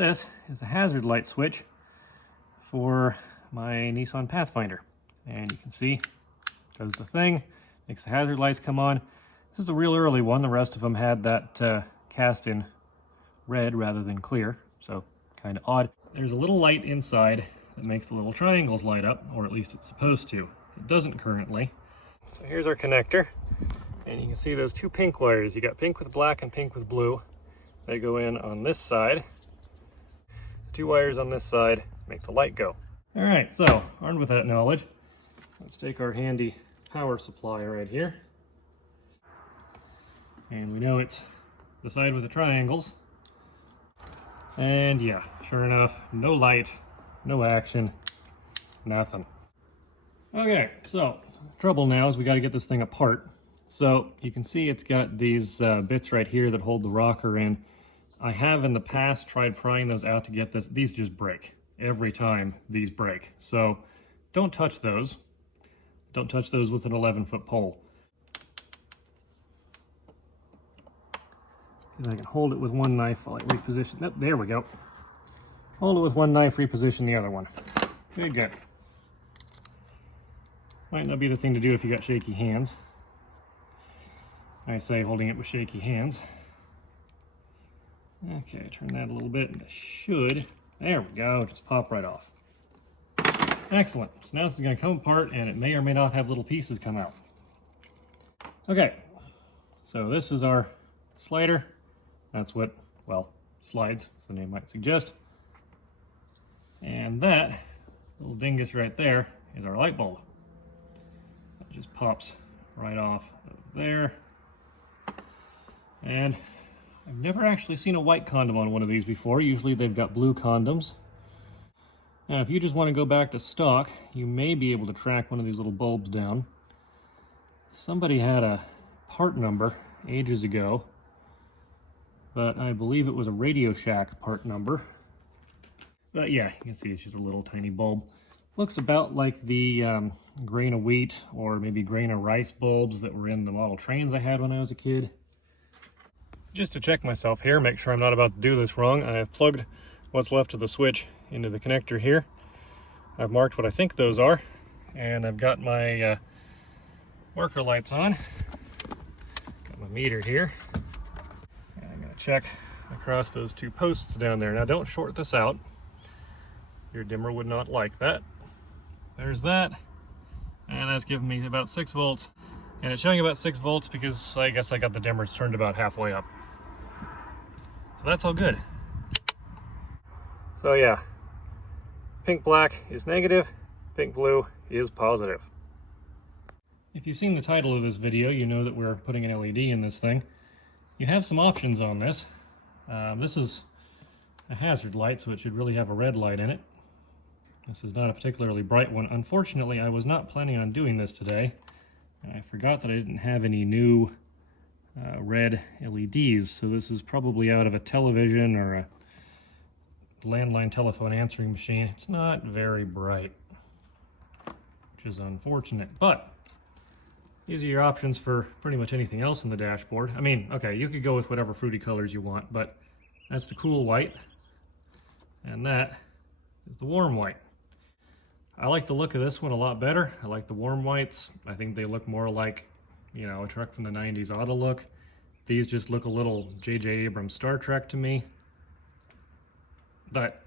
This is a hazard light switch for my Nissan Pathfinder. And you can see, it does the thing, makes the hazard lights come on. This is a real early one. The rest of them had that cast in red rather than clear, so kind of odd. There's a little light inside that makes the little triangles light up, or at least it's supposed to. It doesn't currently. So here's our connector, and you can see those two pink wires. You got pink with black and pink with blue. They go in on this side. Two wires on this side make the light go. All right, so armed with that knowledge, let's take our handy power supply right here. And we know it's the side with the triangles. And yeah, sure enough, no light, no action, nothing. Okay, so trouble now is we got to get this thing apart. So you can see it's got these bits right here that hold the rocker in. I have in the past tried prying those out to get this. These just break. Every time these break. So don't touch those. Don't touch those with an 11-foot pole. If I can hold it with one knife while I reposition. Nope, there we go. Hold it with one knife, reposition the other one. Good, good. Might not be the thing to do if you got shaky hands. I say holding it with shaky hands. Okay, turn that a little bit and it should, there we go, just pop right off. Excellent. So now this is going to come apart and it may or may not have little pieces come out. Okay, so this is our slider. That's what, well, slides, as the name might suggest. And that little dingus right there is our light bulb. It just pops right off of there. And I've never actually seen a white condom on one of these before. Usually they've got blue condoms. Now, if you just want to go back to stock, you may be able to track one of these little bulbs down. Somebody had a part number ages ago, but I believe it was a Radio Shack part number. But yeah, you can see it's just a little tiny bulb. Looks about like the grain of wheat or maybe grain of rice bulbs that were in the model trains I had when I was a kid. Just to check myself here, make sure I'm not about to do this wrong, I've plugged what's left of the switch into the connector here. I've marked what I think those are, and I've got my worker lights on. Got my meter here. And I'm going to check across those two posts down there. Now don't short this out. Your dimmer would not like that. There's that. And that's giving me about 6 volts. And it's showing about 6 volts because I guess I got the dimmer turned about halfway up. So that's all good. So yeah, pink black is negative, pink blue is positive. If you've seen the title of this video, you know that we're putting an LED in this thing. You have some options on this. This is a hazard light, so it should really have a red light in it. This is not a particularly bright one. Unfortunately, I was not planning on doing this today. I forgot that I didn't have any new red LEDs, so this is probably out of a television or a landline telephone answering machine. It's not very bright, which is unfortunate, but these are your options for pretty much anything else in the dashboard. I mean, okay, you could go with whatever fruity colors you want, but that's the cool white, and that is the warm white. I like the look of this one a lot better. I like the warm whites. I think they look more like, you know, a truck from the 90s ought to look. These just look a little J.J. Abrams Star Trek to me. But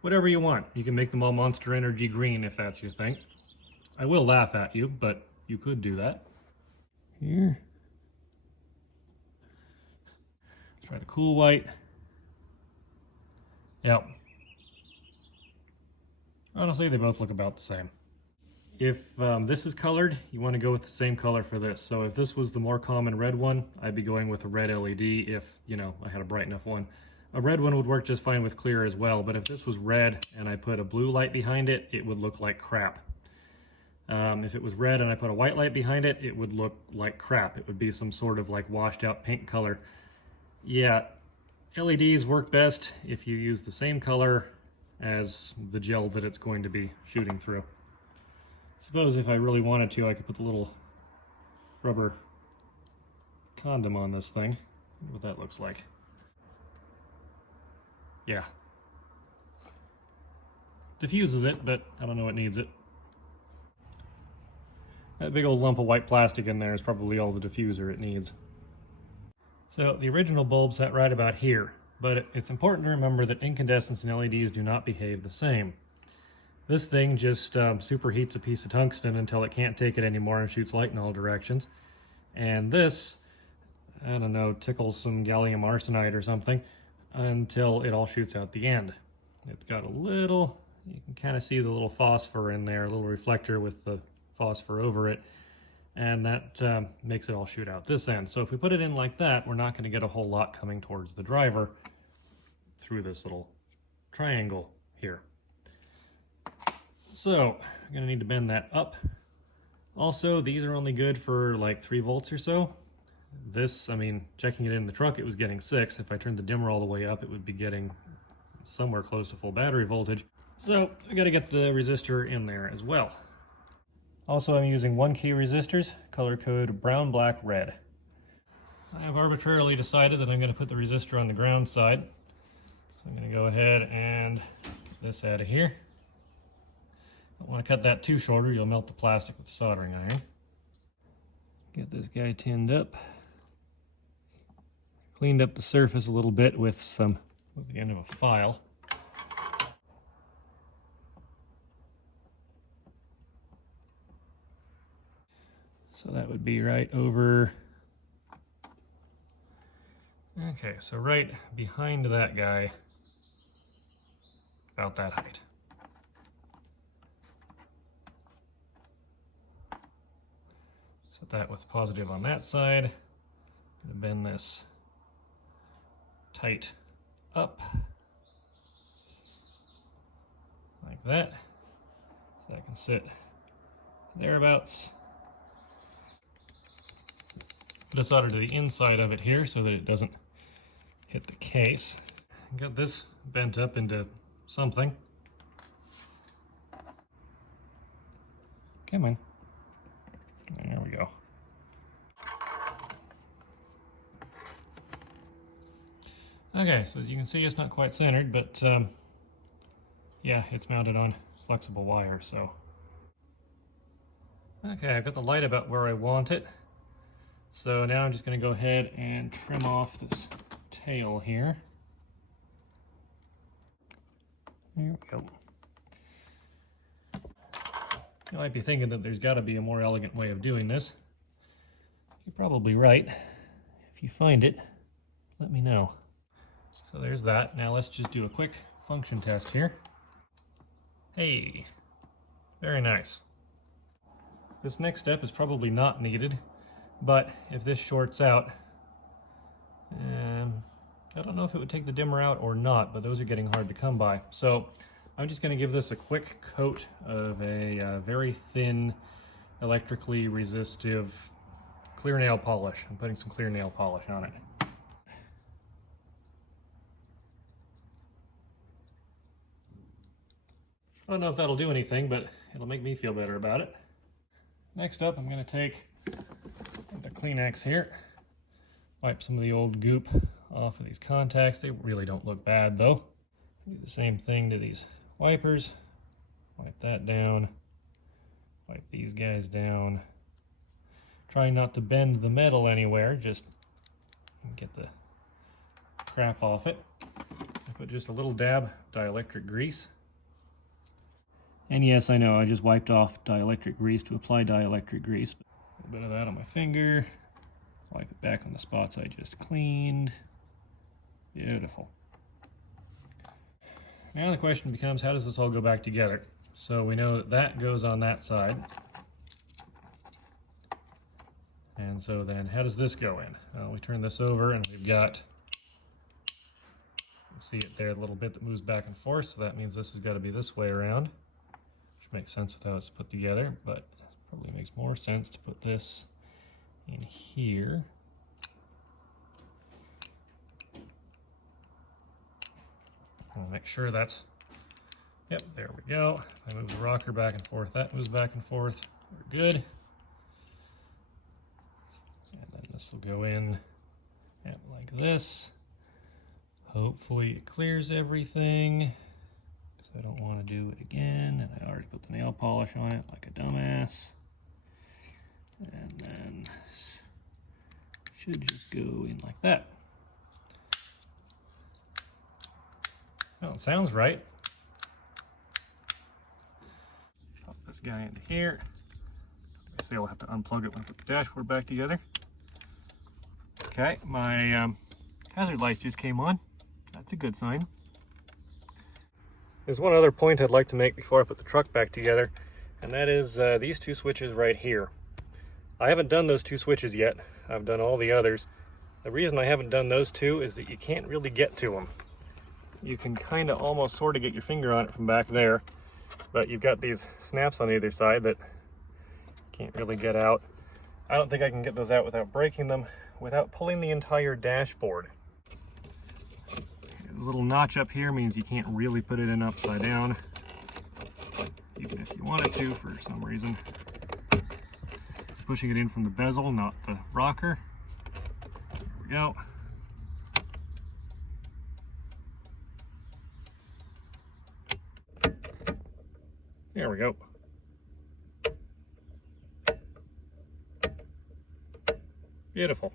whatever you want. You can make them all Monster Energy green if that's your thing. I will laugh at you, but you could do that. Here. Try the cool white. Yep. Honestly, they both look about the same. If this is colored, you want to go with the same color for this. So if this was the more common red one, I'd be going with a red LED if, you know, I had a bright enough one. A red one would work just fine with clear as well, but if this was red and I put a blue light behind it, it would look like crap. If it was red and I put a white light behind it, it would look like crap. It would be some sort of like washed out pink color. Yeah, LEDs work best if you use the same color as the gel that it's going to be shooting through. Suppose if I really wanted to, I could put the little rubber condom on this thing. What that looks like. Yeah. Diffuses it, but I don't know what needs it. That big old lump of white plastic in there is probably all the diffuser it needs. So the original bulb sat right about here, but it's important to remember that incandescents and LEDs do not behave the same. This thing just superheats a piece of tungsten until it can't take it anymore and shoots light in all directions. And this, I don't know, tickles some gallium arsenide or something until it all shoots out the end. It's got a little, you can kind of see the little phosphor in there, a little reflector with the phosphor over it, and that makes it all shoot out this end. So if we put it in like that, we're not going to get a whole lot coming towards the driver through this little triangle here. So I'm going to need to bend that up. Also, these are only good for like 3 volts or so. This, I mean, checking it in the truck, it was getting 6. If I turned the dimmer all the way up, it would be getting somewhere close to full battery voltage. So I got to get the resistor in there as well. Also, I'm using 1 key resistors, color code brown, black, red. I have arbitrarily decided that I'm going to put the resistor on the ground side. So I'm going to go ahead and get this out of here. Don't want to cut that too short or you'll melt the plastic with the soldering iron. Get this guy tinned up. Cleaned up the surface a little bit with the end of a file. So that would be right over, okay, so right behind that guy, about that height. Set that with positive on that side. I'm going to bend this tight up, like that, so that can sit thereabouts. Put a solder to the inside of it here so that it doesn't hit the case. Got this bent up into something. Come on. There we go. Okay, so as you can see, it's not quite centered, but yeah, it's mounted on flexible wire, so. Okay, I've got the light about where I want it. So now I'm just going to go ahead and trim off this tail here. There we go. You might be thinking that there's got to be a more elegant way of doing this. You're probably right. If you find it, let me know. So there's that. Now let's just do a quick function test here. Hey, very nice. This next step is probably not needed. But if this shorts out, I don't know if it would take the dimmer out or not, but those are getting hard to come by. So I'm just going to give this a quick coat of a very thin, electrically resistive clear nail polish. I'm putting some clear nail polish on it. I don't know if that'll do anything, but it'll make me feel better about it. Next up, I'm going to take the Kleenex here, wipe some of the old goop off of these contacts. They really don't look bad though. Do the same thing to these wipers. Wipe that down, wipe these guys down. Try not to bend the metal anywhere, just get the crap off it. I put just a little dab of dielectric grease. And yes, I know, I just wiped off dielectric grease to apply dielectric grease. A little bit of that on my finger. Wipe it back on the spots I just cleaned. Beautiful. Now the question becomes, how does this all go back together? So we know that that goes on that side. And so then how does this go in? Well, we turn this over and we've got, you can see it there, the little bit that moves back and forth, so that means this has got to be this way around. Which makes sense with how it's put together, but it probably makes more sense to put this in here. I'll make sure that's, yep, there we go. If I move the rocker back and forth, that moves back and forth. We're good. And then this will go in like this. Hopefully it clears everything, because I don't want to do it again, and I already put the nail polish on it like a dumbass. And then should just go in like that. Well, it sounds right. Pop this guy into here. I say I'll have to unplug it when I put the dashboard back together. Okay, my hazard lights just came on. That's a good sign. There's one other point I'd like to make before I put the truck back together, and that is these two switches right here. I haven't done those two switches yet. I've done all the others. The reason I haven't done those two is that you can't really get to them. You can kind of almost sort of get your finger on it from back there, but you've got these snaps on either side that you can't really get out. I don't think I can get those out without breaking them, without pulling the entire dashboard. A little notch up here means you can't really put it in upside down, even if you wanted to for some reason. Pushing it in from the bezel, not the rocker. There we go. There we go. Beautiful.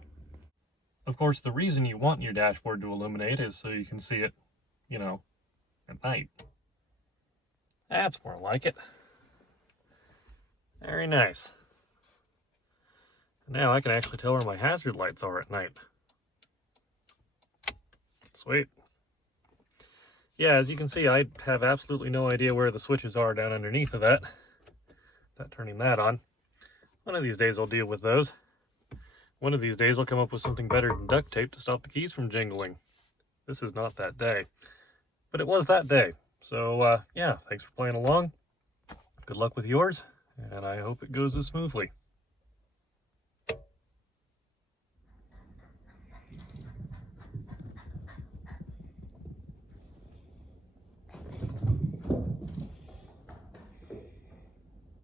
Of course, the reason you want your dashboard to illuminate is so you can see it, you know, at night. That's more like it. Very nice. Now I can actually tell where my hazard lights are at night. Sweet. Yeah, as you can see, I have absolutely no idea where the switches are down underneath of that. Not turning that on. One of these days I'll deal with those. One of these days I'll come up with something better than duct tape to stop the keys from jingling. This is not that day. But it was that day. So, yeah, thanks for playing along. Good luck with yours, and I hope it goes as smoothly.